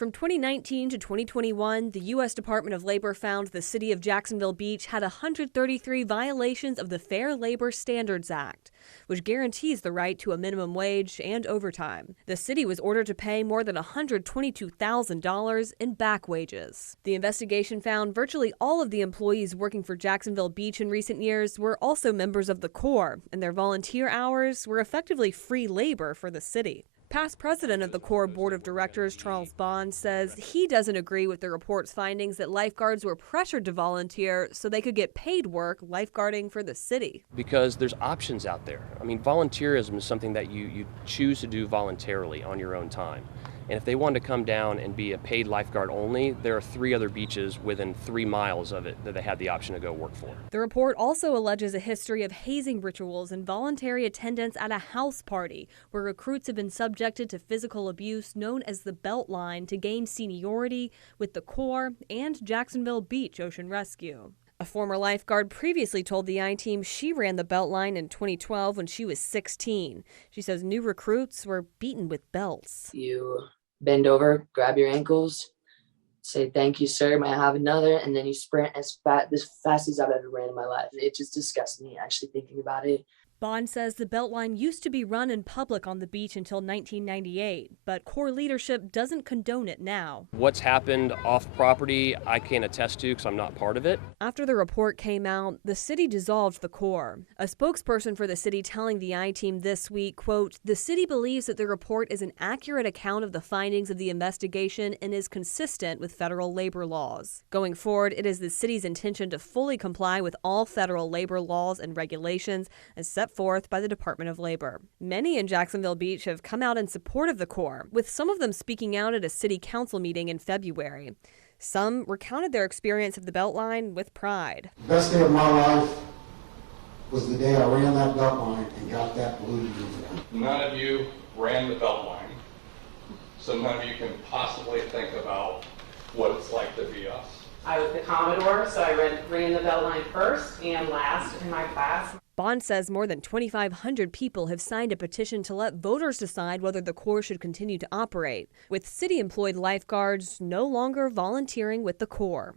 From 2019 to 2021, the U.S. Department of Labor found the City of Jacksonville Beach had 133 violations of the Fair Labor Standards Act, which guarantees the right to a minimum wage and overtime. The city was ordered to pay more than $122,000 in back wages. The investigation found virtually all of the employees working for Jacksonville Beach in recent years were also members of the Corps, and their volunteer hours were effectively free labor for the city. Past president of the Corps Board of Directors, Charles Bond, says he doesn't agree with the report's findings that lifeguards were pressured to volunteer so they could get paid work lifeguarding for the city. Because there's options out there. I mean, volunteerism is something that you choose to do voluntarily on your own time. And if they wanted to come down and be a paid lifeguard only, there are 3 other beaches within 3 miles of it that they had the option to go work for. The report also alleges a history of hazing rituals and voluntary attendance at a house party, where recruits have been subjected to physical abuse known as the Beltline to gain seniority with the Corps and Jacksonville Beach Ocean Rescue. A former lifeguard previously told the I-Team she ran the Beltline in 2012 when she was 16. She says new recruits were beaten with belts. You bend over, grab your ankles, say, "Thank you, sir, may I have another?" And then you sprint as fast as I've ever ran in my life. It just disgusts me actually thinking about it. Bond says the Beltline used to be run in public on the beach until 1998, but Corps leadership doesn't condone it now. What's happened off property, I can't attest to because I'm not part of it. After the report came out, the city dissolved the Corps. A spokesperson for the city telling the I-Team this week, quote, "The city believes that the report is an accurate account of the findings of the investigation and is consistent with federal labor laws. Going forward, it is the city's intention to fully comply with all federal labor laws and regulations as set forth by the Department of Labor." Many in Jacksonville Beach have come out in support of the Corps, with some of them speaking out at a city council meeting in February. Some recounted their experience of the Beltline with pride. The best day of my life was the day I ran that Beltline and got that blue uniform. None of you ran the Beltline, so none of you can possibly think about what it's like to be us. I was the Commodore, so I ran the Beltline first and last in my class. Bond says more than 2,500 people have signed a petition to let voters decide whether the Corps should continue to operate, with city-employed lifeguards no longer volunteering with the Corps.